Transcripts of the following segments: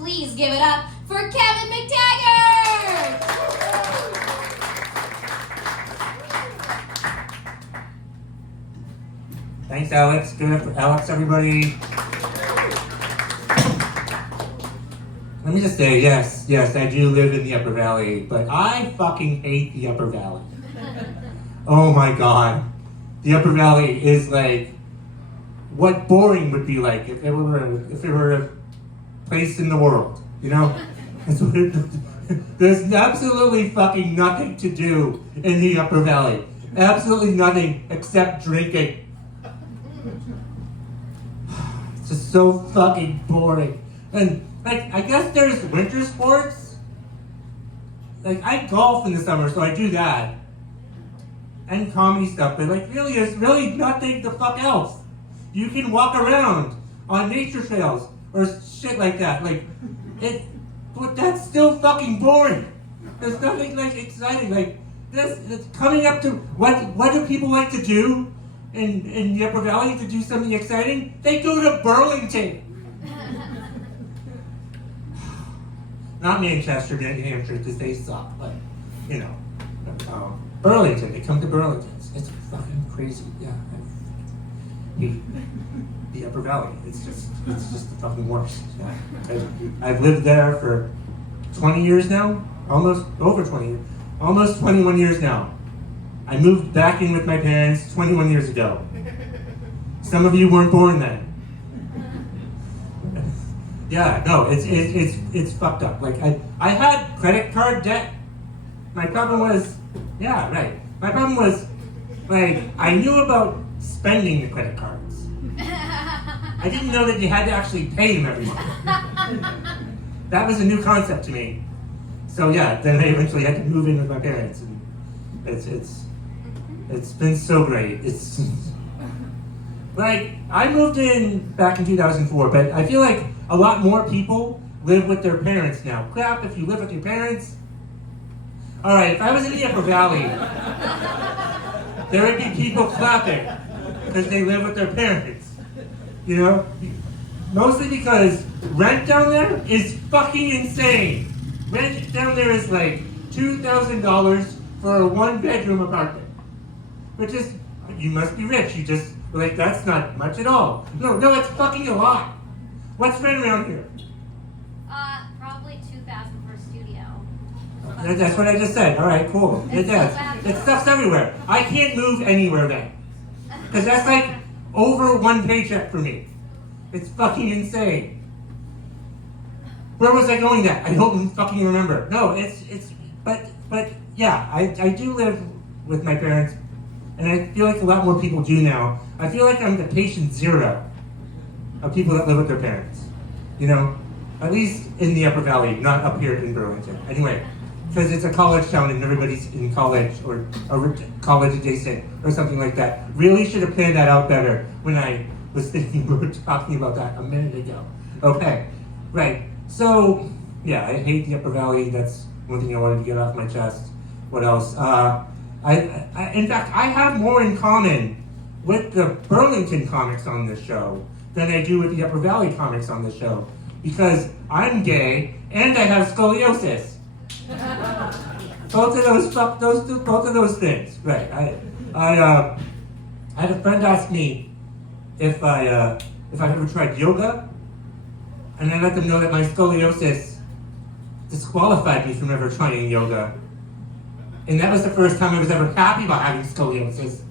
Please give it up for Kevin McTaggart! Thanks, Alex. Give it up for Alex, everybody. Let me just say, yes, I do live in the Upper Valley, but I fucking hate the Upper Valley. Oh my God. The Upper Valley is like what boring would be like if it were a place in the world, you know? There's absolutely fucking nothing to do in the Upper Valley. Absolutely nothing except drinking. It's just so fucking boring. And like, I guess there's winter sports. Like, I golf in the summer, so I do that. And comedy stuff, but like really, there's really nothing the fuck else. You can walk around on nature trails or shit like that. Like, but that's still fucking boring. There's nothing like exciting. Like this, it's coming up to what do people like to do in the Upper Valley to do something exciting? They go to Burlington. Not Manchester, New Hampshire, because they suck. But you know, Burlington. They come to Burlington. It's fucking crazy. Yeah. The Upper Valley. It's just the fucking worst. Yeah. I've lived there for 20 years now, almost over 20 years, almost 21 years now. I moved back in with my parents 21 years ago. Some of you weren't born then. Yeah, no, it's fucked up. Like I had credit card debt. My problem was, yeah, right. My problem was, like, I knew about spending the credit cards. I didn't know that you had to actually pay them every month. That was a new concept to me. So yeah, then I eventually had to move in with my parents, and it's been so great. It's like I moved in back in 2004, but I feel like a lot more people live with their parents now. Crap, if you live with your parents. All right, if I was in the Upper Valley, there would be people clapping because they live with their parents. You know? Mostly because rent down there is fucking insane. Rent down there is like $2,000 for a one-bedroom apartment. Which is, you must be rich. You just, like, that's not much at all. No, it's fucking a lot. What's rent around here? Probably $2,000 for a studio. That's what I just said. All right, cool. It does. It stuff's everywhere. I can't move anywhere then. Because that's like over one paycheck for me. It's fucking insane. Where was I going at? I don't fucking remember. No, but yeah, I do live with my parents, and I feel like a lot more people do now. I feel like I'm the patient zero of people that live with their parents. You know, at least in the Upper Valley, not up here in Burlington. Anyway, because it's a college town and everybody's in college or college adjacent or something like that. Really should have planned that out better when I was thinking we were talking about that a minute ago. Okay, right. So, yeah, I hate the Upper Valley. That's one thing I wanted to get off my chest. What else? In fact, I have more in common with the Burlington comics on this show than I do with the Upper Valley comics on this show, because I'm gay and I have scoliosis. Both of those things, right? I had a friend ask me if I ever tried yoga, and I let them know that my scoliosis disqualified me from ever trying yoga, and that was the first time I was ever happy about having scoliosis.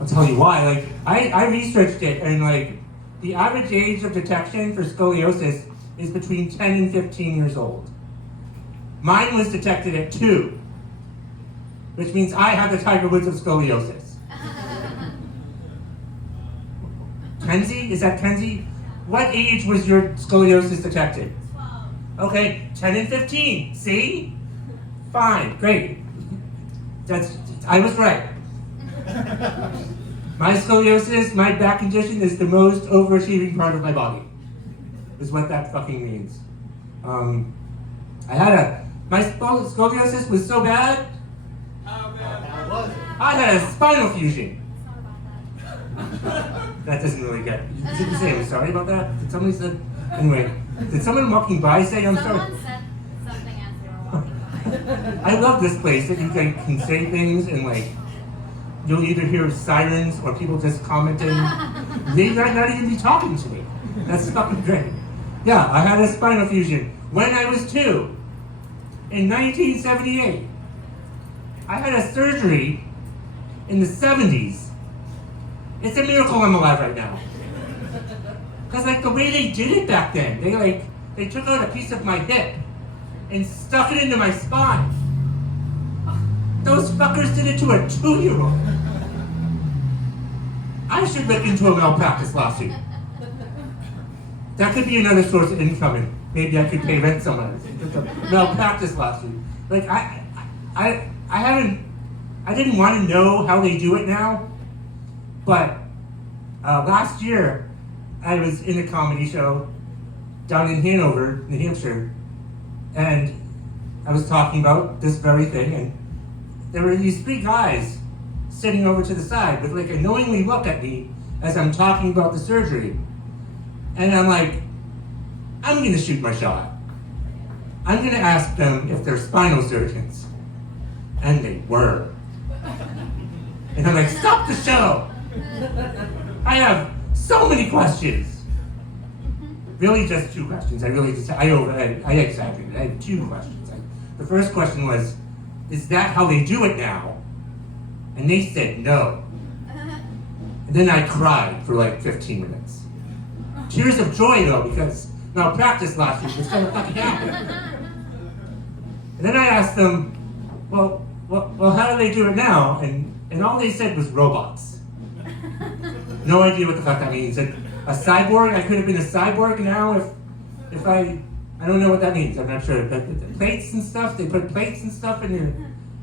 I'll tell you why. Like I researched it, and like the average age of detection for scoliosis is between 10 and 15 years old. Mine was detected at 2, which means I have the Tiger Woods of scoliosis. Kenzie? Is that Kenzie? What age was your scoliosis detected? 12. Okay, 10 and 15. See? Fine, great. I was right. My scoliosis, my back condition, is the most overachieving part of my body. Is what that fucking means. My scoliosis was so bad, I had a spinal fusion. That doesn't really get. Did you say I'm sorry about that? Did somebody say? Anyway, did someone walking by say I'm sorry? Someone said something as they were walking by. I love this place that you can say things and like you'll either hear sirens or people just commenting. They might not even be talking to me. That's fucking great. Yeah, I had a spinal fusion when I was 2 in 1978. I had a surgery in the 70s. It's a miracle I'm alive right now. Because like the way they did it back then, they took out a piece of my hip and stuck it into my spine. Those fuckers did it to a 2-year-old. I should look into a malpractice lawsuit. That could be another source of income, and maybe I could pay rent somewhere. It's a malpractice lawsuit. Like I didn't want to know how they do it now, but last year I was in a comedy show down in Hanover, New Hampshire, and I was talking about this very thing, and there were these 3 guys sitting over to the side with like a knowingly look at me as I'm talking about the surgery. And I'm like, I'm going to shoot my shot. I'm going to ask them if they're spinal surgeons. And they were. And I'm like, stop the show! I have so many questions. Really just 2 questions. I exaggerated. I had 2 questions. The first question was, is that how they do it now? And they said no. And then I cried for like 15 minutes. Tears of joy though, because malpractice last week was gonna fucking happen. And then I asked them, well, how do they do it now? And all they said was robots. No idea what the fuck that means. And a cyborg? I could have been a cyborg now if I don't know what that means. I'm not sure. But the plates and stuff, they put plates and stuff in your,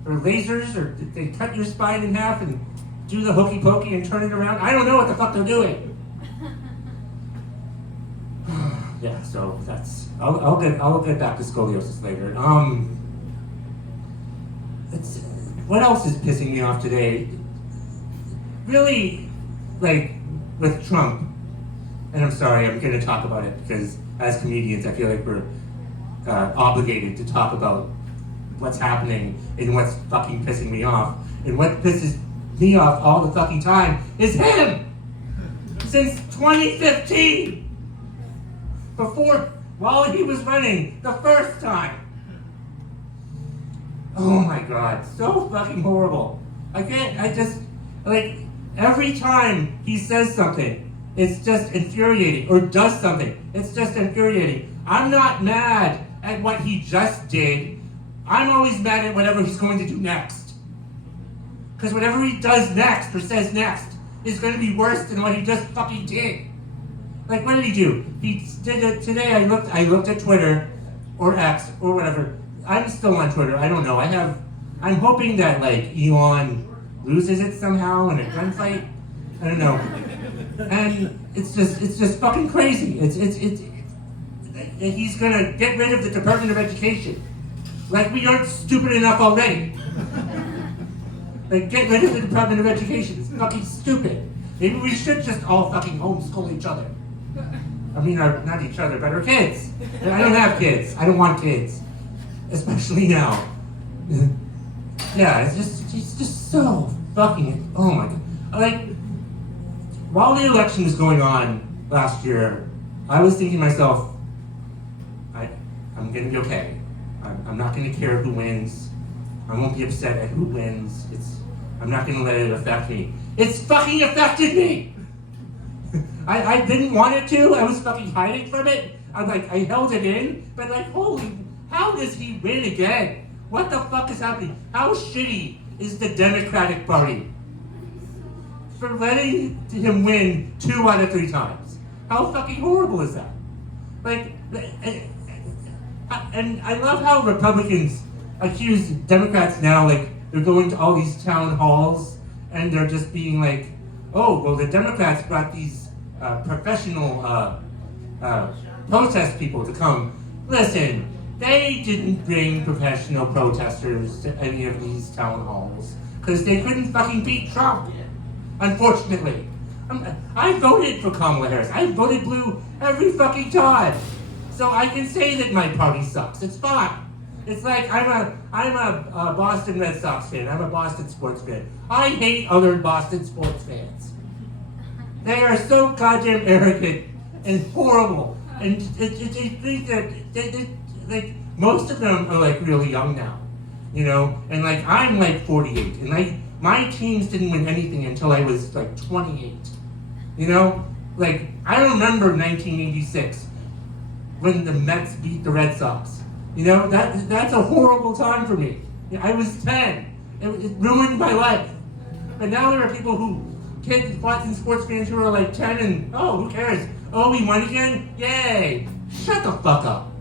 or lasers, or they cut your spine in half and do the hokey pokey and turn it around. I don't know what the fuck they're doing. Yeah, so that's. I'll get back to scoliosis later. What else is pissing me off today? Really, like with Trump, and I'm sorry, I'm going to talk about it because as comedians, I feel like we're obligated to talk about what's happening and what's fucking pissing me off. And what pisses me off all the fucking time is him! Since 2015! While he was running the first time. Oh my god, so fucking horrible. Every time he says something, it's just infuriating, or does something, it's just infuriating. I'm not mad at what he just did. I'm always mad at whatever he's going to do next. Because whatever he does next, or says next, is going to be worse than what he just fucking did. Like, what did he do? He did it today. I looked at Twitter, or X, or whatever. I'm still on Twitter. I don't know. I'm hoping that like Elon loses it somehow in a gunfight. I don't know. And it's just fucking crazy. He's gonna get rid of the Department of Education. Like we aren't stupid enough already. Like get rid of the Department of Education. It's fucking stupid. Maybe we should just all fucking homeschool each other. I mean, not each other, but our kids. I don't have kids. I don't want kids. Especially now. Yeah, it's just so fucking, oh my god. Like, while the election was going on last year, I was thinking to myself, I'm gonna be okay. I'm not gonna care who wins. I won't be upset at who wins. I'm not gonna let it affect me. It's fucking affected me! I didn't want it to. I was fucking hiding from it. I held it in, but like, holy, how does he win again? What the fuck is happening? How shitty is the Democratic Party for letting him win 2 out of 3 times? How fucking horrible is that? Like, and I love how Republicans accuse Democrats now, like, they're going to all these town halls and they're just being like, oh, well, the Democrats brought these professional protest people to come. Listen, they didn't bring professional protesters to any of these town halls because they couldn't fucking beat Trump, unfortunately. I voted for Kamala Harris. I voted blue every fucking time. So I can say that my party sucks. It's fine. It's like I'm a Boston Red Sox fan. I'm a Boston sports fan. I hate other Boston sports fans. They are so goddamn arrogant and horrible. And they think that like most of them are like really young now, you know. And like I'm like 48, and like my teams didn't win anything until I was like 28. You know, like I remember 1986 when the Mets beat the Red Sox. You know, that's a horrible time for me. I was 10. It ruined my life. But now there are people kids, Boston sports fans who are like 10 and, oh, who cares? Oh, we won again? Yay! Shut the fuck up.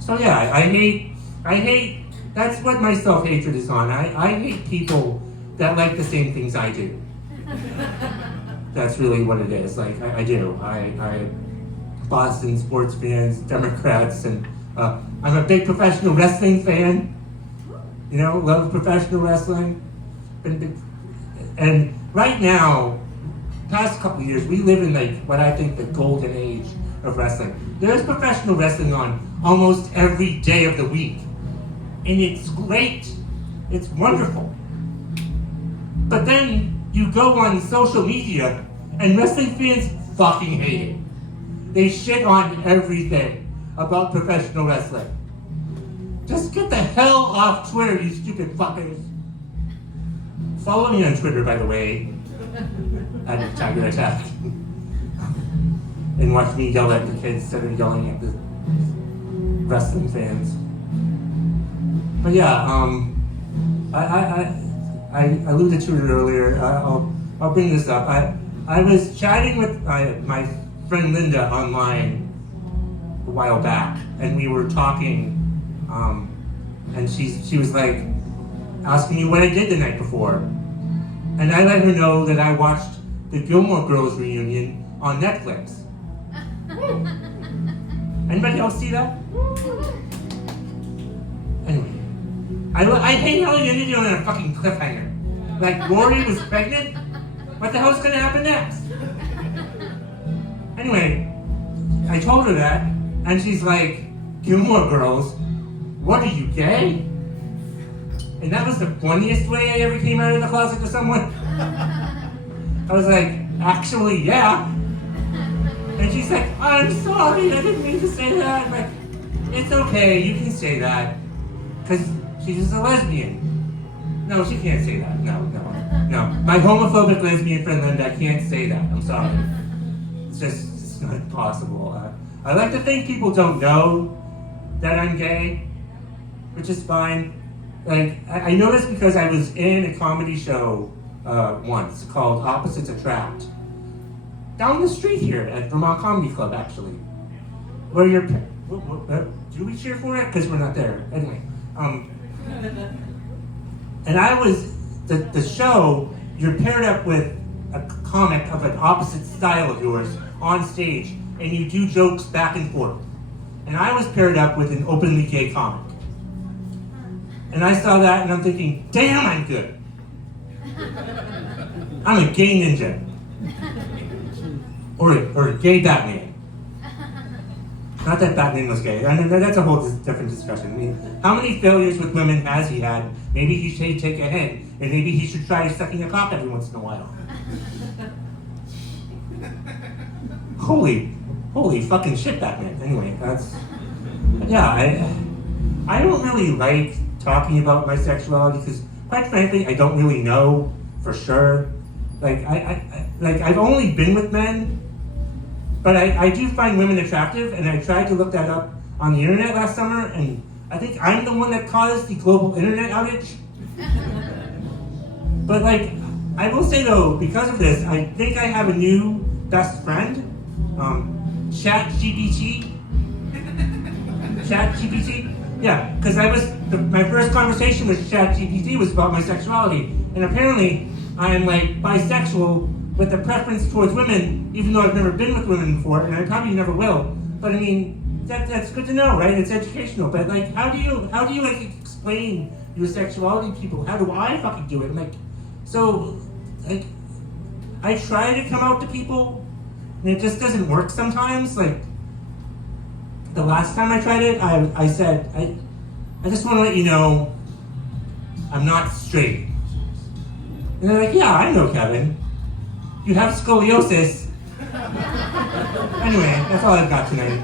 So yeah, I hate, that's what my self-hatred is on. I hate people that like the same things I do. That's really what it is. Like, I do. I Boston sports fans, Democrats, and I'm a big professional wrestling fan. You know, love professional wrestling. And right now, past couple of years, we live in like what I think the golden age of wrestling. There's professional wrestling on almost every day of the week. And it's great. It's wonderful. But then you go on social media and wrestling fans fucking hate it. They shit on everything about professional wrestling. Just get the hell off Twitter, you stupid fuckers. Follow me on Twitter, by the way, at McTaggart. And watch me yell at the kids instead of yelling at the wrestling fans. But yeah, I alluded to it earlier. I'll bring this up. I was chatting with my friend Linda online a while back, and we were talking, and she was like asking me what I did the night before, and I let her know that I watched the Gilmore Girls reunion on Netflix. Anybody else see that? Anyway, I hate how you ended it on a fucking cliffhanger. Like Lori was pregnant. What the hell's gonna happen next? Anyway, I told her that, and she's like, Gilmore Girls, what are you, gay? And that was the funniest way I ever came out of the closet to someone. I was like, actually, yeah. And she's like, I'm sorry, I didn't mean to say that. I'm like, it's okay, you can say that. Because she's just a lesbian. No, she can't say that. No. My homophobic lesbian friend Linda, I can't say that. I'm sorry. It's not possible. I like to think people don't know that I'm gay, which is fine. Like, I know this because I was in a comedy show once called Opposites Attract. Down the street here at Vermont Comedy Club, actually. Where you're... do we cheer for it? Because we're not there. Anyway. And I was... The show, you're paired up with a comic of an opposite style of yours on stage, and you do jokes back and forth. And I was paired up with an openly gay comic. And I saw that, and I'm thinking, damn, I'm good. I'm a gay ninja. Or a gay Batman. Not that Batman was gay. I mean, that's a whole different discussion. I mean, how many failures with women has he had? Maybe he should take a hint, and maybe he should try sucking a cock every once in a while. Holy fucking shit, Batman. Anyway, I don't really like talking about my sexuality because, quite frankly, I don't really know for sure. Like, I've only been with men, but I do find women attractive, and I tried to look that up on the internet last summer, and I think I'm the one that caused the global internet outage. But like, I will say though, because of this, I think I have a new best friend, ChatGPT. ChatGPT? Yeah, because my first conversation with ChatGPT was about my sexuality, and apparently I am like bisexual with a preference towards women, even though I've never been with women before, and I probably never will. But I mean, that's good to know, right? It's educational. But like, how do you like explain your sexuality to people? How do I fucking do it? Like, so like, I try to come out to people, and it just doesn't work sometimes. Like, the last time I tried it, I said, I just want to let you know I'm not straight. And they're like, yeah, I know, Kevin. You have scoliosis. Anyway, that's all I've got tonight.